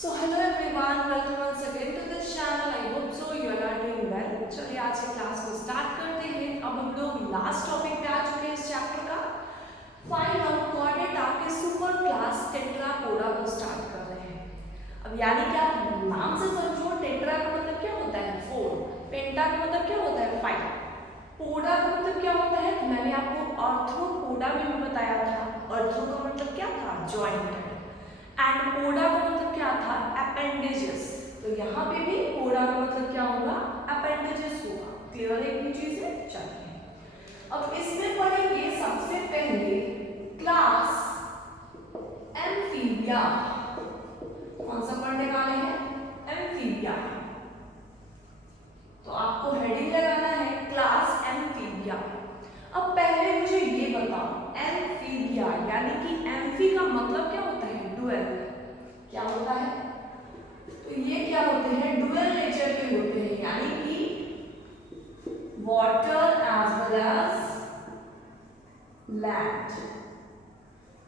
So hello everyone, welcome once again to this channel. I hope so you all are doing well. चलिए आज की class को start करते हैं। अब हम लोग लास्ट टॉपिक पे आ चुके हैं इस चैप्टर का। फाइंड आउट कोऑर्डिनेट आपके सुपर क्लास टेट्रापोडा को स्टार्ट कर रहे हैं। अब यानी कि आप नाम से समझो, टेट्रा का मतलब क्या होता है 4, पेंटा का मतलब क्या होता है 5, पोडा का मतलब क्या होता है, तो मैंने आपको आर्थ्रोपोडा में भी बताया था। आर्थ्रो का मतलब क्या था, जॉइंटेड, एंड पोडा का मतलब क्या था, अपेंडेजेस। तो यहाँ पे भी पोडा का मतलब क्या होगा, अपेंडेजेस होगा। क्लियर है ये चीजें? चलिए अब इसमें पढ़ेंगे सबसे पहले क्लास एम्फीबिया। कौन सा पढ़ने वाले हैं, एम्फीबिया। तो आपको हेडिंग लगाना है क्लास एम्फीबिया। अब पहले मुझे ये बताओ, एम्फीबिया यानी कि एम्फी का मतलब क्या होता है, डुअल। क्या होता है, तो ये क्या होते हैं, डुअल नेचर के होते हैं, यानी कि water as well as land.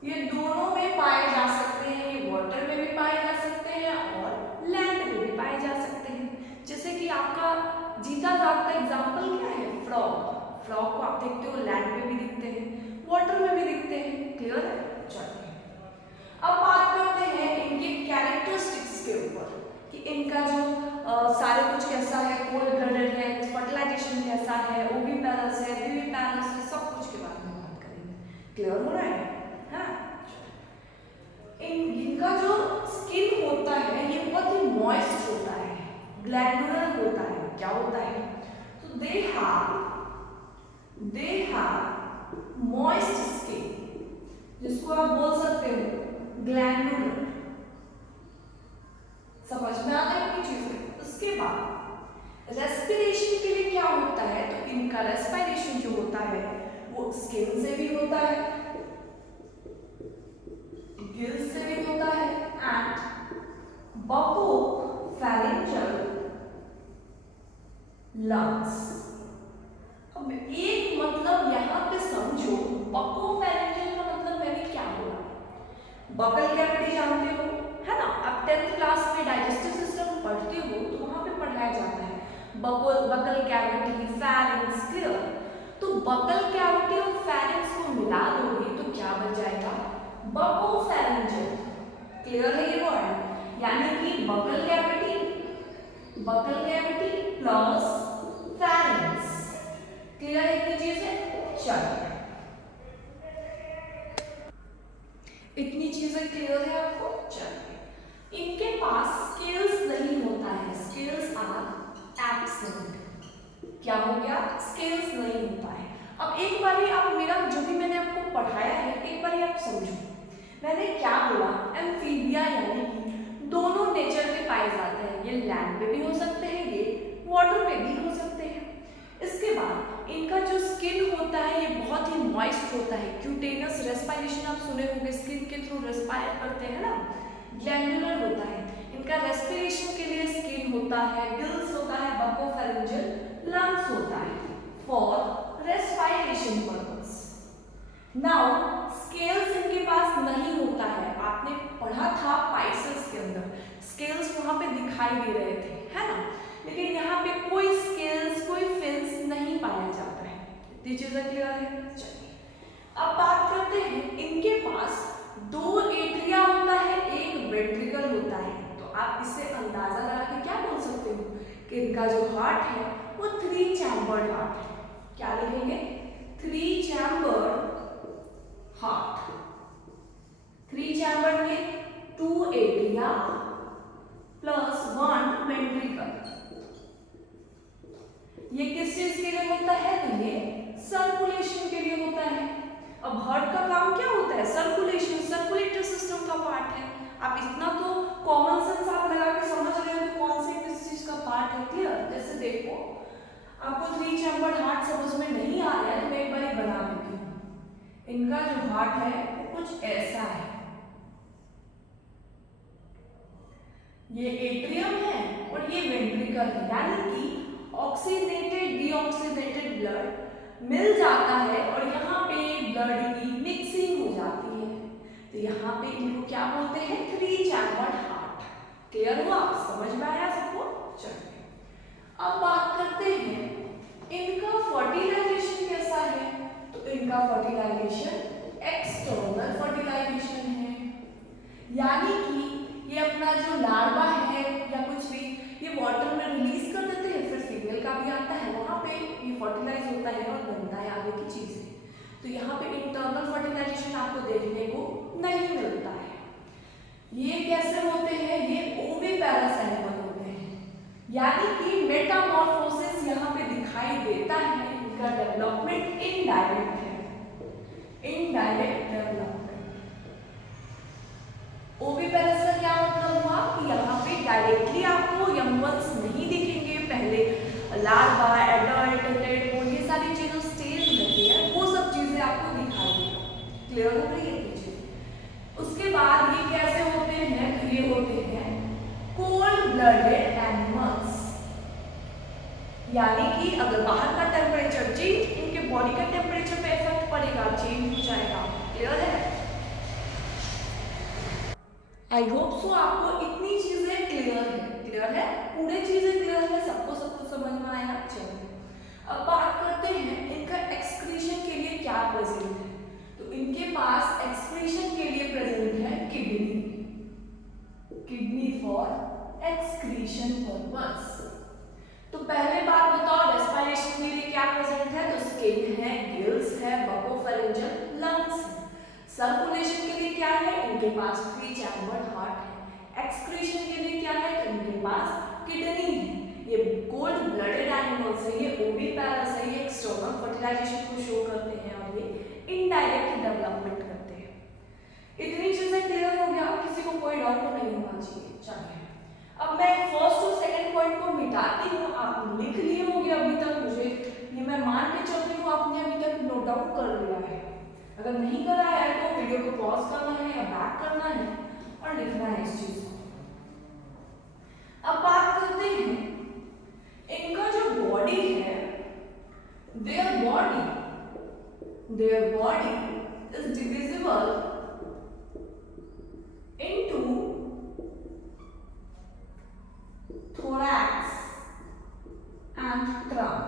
ये दोनों में पाए जा सकते हैं, ये वाटर में भी पाए जा सकते हैं और लैंड में भी पाए जा सकते हैं। जैसे कि आपका जीता जागता एग्जाम्पल क्या है, फ्रॉग। फ्रॉग को आप देखते हो लैंड में भी दिखते हैं, वाटर में भी दिखते हैं। क्लियर है? चलिए अब बात करते हैं इनके कैरेक्टरिस्टिक्स के ऊपर कि इनका जो सारे कुछ कैसा है, कोल्ड ब्लडेड है, फर्टिलाइजेशन कैसा है, ओविपेरस है, विविपेरस है, सब कुछ के बारे में बात करेंगे। क्लियर हो रहा है? हाँ, इनका जो स्किन होता है ये बहुत ही मॉइस्ट होता है, ग्लैंडुलर होता है। क्या होता है, तो दे हैव मॉइस्ट स्किन, जिसको आप बोल सकते हो ग्लैंडुलर। समझ में आ रहा है चीजें? उसके बाद रेस्पिरेशन के लिए क्या होता है, तो इनका रेस्पिरेशन जो होता है वो स्किन से भी होता है, गिल्स से भी होता है, एंड बकोफैरिंजियल लंग्स। अब एक मतलब यहां पे समझो, बकोफैरिंजियल का मतलब मैंने क्या बोला, बकल कैविटी जानते हो, है ना? आप 10th क्लास में डाइजेस्टिव सिस्टम पढ़ते हो तो वहां पे पढ़ाया जाता है बकल कैविटी, फैरिंक्स। क्लियर? तो बकल कैविटी और फैरिंक्स को मिला दोगे तो क्या बन जाएगा, बकोफैरिंजियल। क्लियर है ये वर्ड? यानी कि buccal cavity plus pharynx. Clear है इतनी चीजें? चलिए इतनी चीजें क्लियर है आपको? चलिए इनके पास स्केल्स नहीं होता है, स्केल्स आर एब्सेंट। क्या हो गया, स्केल्स नहीं होता है। अब एक बारी आप मेरा जो भी मैंने आपको पढ़ाया है एक बारी आप समझो, मैंने क्या बोला, एम्फीबिया यानी कि दोनों नेचर में पाए जाते हैं। ये लैंड पे भी हो सकते हैं, ये वाटर पे भी हो सकते हैं। इसके बाद इनका जो स्किन होता है ये बहुत ही मॉइस्ट होता है, क्यूटेनस रेस्पिरेशन आप सुने होंगे, स्किन के थ्रू रेस्पायर करते हैं ना, ग्लैंडुलर होता है। इनका रेस्पिरेशन के लिए स्किन होता है, गिल्स होता है, बकोफैरिंजियल लंग्स होता है for respiration purpose. Now scales इनके पास नहीं होता है, आपने पढ़ा था पाइसेस के अंदर स्केल्स वहां पे दिखाई दे रहे थे, है ना? लेकिन यहाँ पे कोई स्केल्स, कोई फिन्स नहीं पाया जाता है। इतनी चीजें क्लियर है? चलिए अब बात करते हैं, इनके पास 2 एट्रिया होता है, एक वेंट्रिकल होता है। तो आप इससे अंदाजा लगा के क्या बोल सकते हो कि इनका जो हार्ट है वो 3 चैम्बर्ड हार्ट है। क्या लिखेंगे, 3 चैम्बर्ड हार्ट। 3 चैम्बर में 2 एट्रिया प्लस 1 वेंट्रिकल। ये किस चीज के लिए होता है, तो ये सर्कुलेशन के लिए होता है। अब हार्ट का काम क्या होता है, सर्कुलेशन, सर्कुलेटरी सिस्टम का पार्ट है। आप इतना तो कॉमन सेंस आप लगा के समझ रहे हो कौन से किस चीज का पार्ट है। क्लियर? जैसे देखो आपको 3 चैम्बर हार्ट समझ में नहीं आ रहा है तो मैं एक बार बना देती हूँ। इनका जो हार्ट है वो कुछ ऐसा है, ये एट्रियम है और ये वेंट्रिकल है, यानी कि ऑक्सीजनेटेड डीऑक्सीजनेटेड ब्लड मिल जाता है और यहाँ पे ब्लड की मिक्सिंग हो जाती है। तो यहाँ पे इनको क्या बोलते हैं, 3 चैम्बर्ड हार्ट। क्लियर हुआ? समझ में आया सबको? चलिए अब बात करते हैं इनका फर्टिलाइजेशन कैसा है। तो इनका फर्टिलाइजेशन एक्सटर्नल फर्टिलाइजेशन है, यानी कि ये अपना जो लार्वा है या कुछ भी ये वाटर में रिलीज कर देते हैं, फिर फीमेल का भी आता है, वहां पे ये फर्टिलाइज होता है और बनता है आगे की चीजें। तो यहाँ पे इंटरनल फर्टिलाइजेशन आपको देखने को नहीं मिलता है। ये कैसे होते हैं? ये ओविपेरस एनिमल होते हैं, यानी कि मेटामॉर्फोसिस यहाँ पे दिखाई देता है। इनका डेवलपमेंट इनडायरेक्ट है, इनडायरेक्ट डेवलपमेंट। ओविपेरस का क्या मतलब हुआ कि यहाँ पे डायरेक्टली आपको यंग वंस नहीं दिखेंगे, पहले लार्वा, एडल्ट, टेडपोल, ये सारी चीजें स्टेज रहती है, वो सब चीजें आपको दिखाई देगा। क्लियर हो गई है चीजें? उसके बाद ये कैसे होते हैं? तो ये होते हैं कोल्ड ब्लडेड एनिमल्स, यानी कि अगर बाहर का टेम्परेचर चेंज, इनके बॉडी का टेम्परेचर पे इफेक्ट पड़ेगा, चेंज हो जाएगा। क्लियर है? आई होप सो आपको इतनी चीजें क्लियर है। क्लियर है? पूरे चीजें क्लियर है, सबको सब कुछ समझ में आया? चलिए अब बात करते हैं इनका एक्सक्रीशन के लिए क्या प्रेजेंट है। तो इनके पास एक्सक्रीशन के लिए प्रेजेंट है kidney, kidney for excretion purpose. तो पहले बात बताओ रेस्पिरेशन के लिए क्या प्रेजेंट है। तो स्किन है, गिल्स है, बकोफेरेंजियल लंग्स है। सर्कुलेशन के लिए क्या है? इनके पास 3 चैम्बर्ड हार्ट है। एक्सक्रीशन के लिए क्या है? तो इनके पास किडनी है। ये कोल्ड ब्लडेड एनिमल्स है, ये ओविपेरस है, ये एक्सटर्नल फर्टिलाइजेशन को शो करते हैं और ये इनडायरेक्ट डेवलपमेंट करते हैं। इतनी चीजें क्लियर हो गया? किसी को कोई डाउट तो नहीं होना चाहिए। चलिए अब मैं फर्स्ट और सेकंड पॉइंट को मिटाती हूँ। आप लिख लिए होंगे अभी तक, मुझे ये मैं मान के चलती हूँ आपने अभी तक नोट डाउन कर लिया है। अगर नहीं करा है तो वीडियो को पॉज करना है या बैक करना है और लिखना है इस चीज को। अब बात करते हैं इनका जो बॉडी है, their body is divisible into thorax and trunk,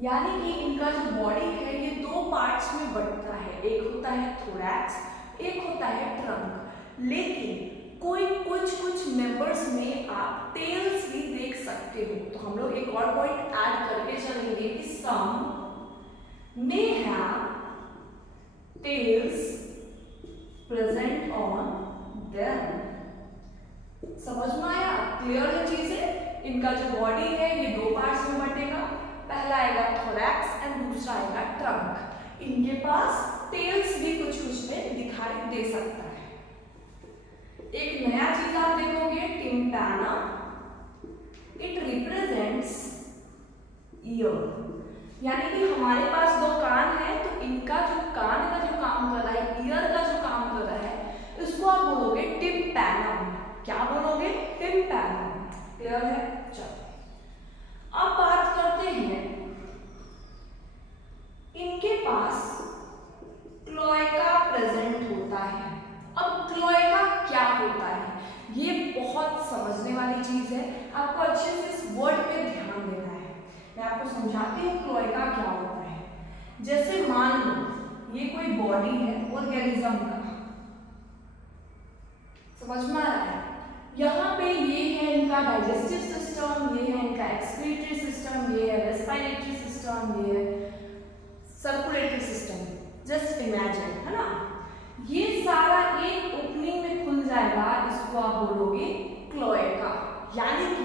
यानी कि इनका जो बॉडी है ये 2 पार्ट्स में बढ़ता है, एक होता है थोरैक्स, एक होता है ट्रंक। लेकिन कोई कुछ मेंबर्स में आप टेल्स भी देख सकते हो। तो हम लोग एक और पॉइंट ऐड करके चलेंगे कि some may have tails present on them. समझ में आया? क्लियर है चीजें? इनका जो बॉडी है ये 2 पार्ट्स में बटेगा, पहला आएगा थोरैक्स एंड दूसरा आएगा ट्रंक। इनके पास टेल्स भी कुछ में दिखाई दे सकता है। एक नया चीज आप देखोगे टिम्पैना, इट रिप्रेजेंट्स ईयर, यानी कि हमारे पास 2 कान है, तो इनका जो कान का जो काम कर रहा है, ईयर का जो काम कर रहा है, इसको आप बोलोगे टिम्पैना। क्या बोलोगे? टिम्पैना। क्लियर है? चलो अब बात करते हैं इनके पास क्लोएका प्रेजेंट होता है। अब क्लोएका क्या होता है? ये बहुत समझने वाली चीज है, आपको अच्छे से इस वर्ड पे ध्यान देना है। मैं आपको समझाती हूँ क्लोएका क्या होता है। जैसे मान लो ये कोई बॉडी है ऑर्गेनिज्म का, समझ में आ रहा है? यहाँ पे ये है इनका डाइजेस्टिव सिस्टम, ये है इनका एक्सक्रीटरी सिस्टम, ये है रेस्पिरेटरी सिस्टम, ये है सर्कुलेटरी सिस्टम। जस्ट इमेजिन, है ना? ये सारा एक ओपनिंग में खुल जाएगा, इसको आप बोलोगे क्लोएका। यानी कि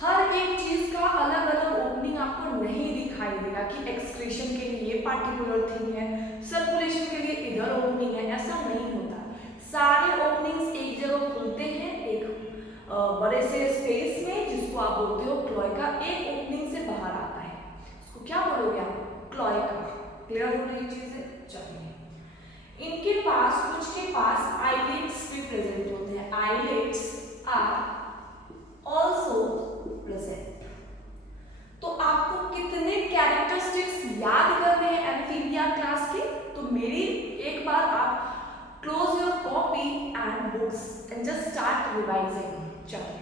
हर एक चीज का अलग अलग ओपनिंग आपको नहीं दिखाई देगा कि एक्सक्रीशन के लिए ये पार्टिकुलर थिंग है, सर्कुलेशन के लिए इधर ओपनिंग है, ऐसा नहीं होता। सारे ओपनिंग्स एक जगह खुलते हैं, एक बड़े से स्पेस में, जिसको आप बोलते हो क्लोएका। एक ओपनिंग से बाहर आता है, इसको क्या बोलोगे आप? क्लोएका। क्लियर हो रही चीजें? चलिए इनके पास कुछ के पास आईलिड्स भी प्रेजेंट होते हैं। Eyelids are also present. तो आपको कितने कैरेक्टरिस्टिक्स याद करने हैं एम्फीबिया क्लास के? तो मेरी एक बार आप close your copy and books and just start revising. चलिए,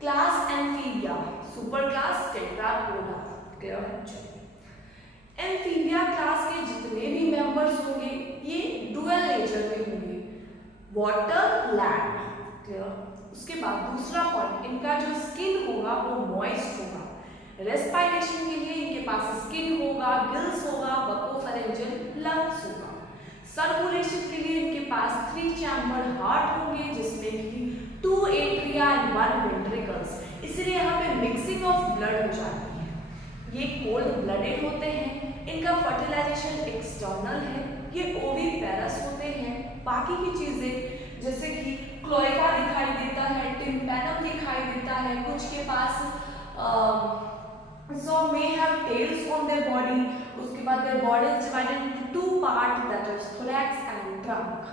class amphibia, super class Tetrapoda, clear है? चलिए, एम्फीबिया क्लास के जितने भी मेंबर्स होंगे ये डुअल नेचर के होंगे, वाटर लैंड, क्लियर? उसके बाद दूसरा पॉइंट, इनका जो स्किन होगा वो मॉइस्ट होगा, रेस्पिरेशन के लिए इनके पास स्किन होगा, गिल्स होगा, बकोफेरेंजियल लंग्स होगा, सर्कुलेशन के लिए इनके पास 3 चैम्बर हार्ट होंगे जिसमें कि 2 एट्रिया एंड 1 वेंट्रिकल्स, इसलिए यहाँ पे मिक्सिंग ऑफ ब्लड हो जाती है। ये कोल्ड ब्लडेड होते हैं, इनका फर्टिलाइजेशन एक्सटर्नल है, ये ओविपेरस होते हैं। बाकी की चीजें जैसे कि क्लोएका दिखाई देता है, टिम्पैनम दिखाई देता है, कुछ के पास some may have tails on their body, उसके बाद their body is divided into 2 parts, that is thorax and trunk।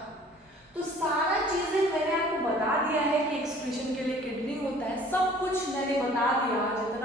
तो सारा चीजें मैंने आपको बता दिया है कि एक्सक्रीशन के लिए किडनी होता है, सब कुछ मैंने बता दिया। जितना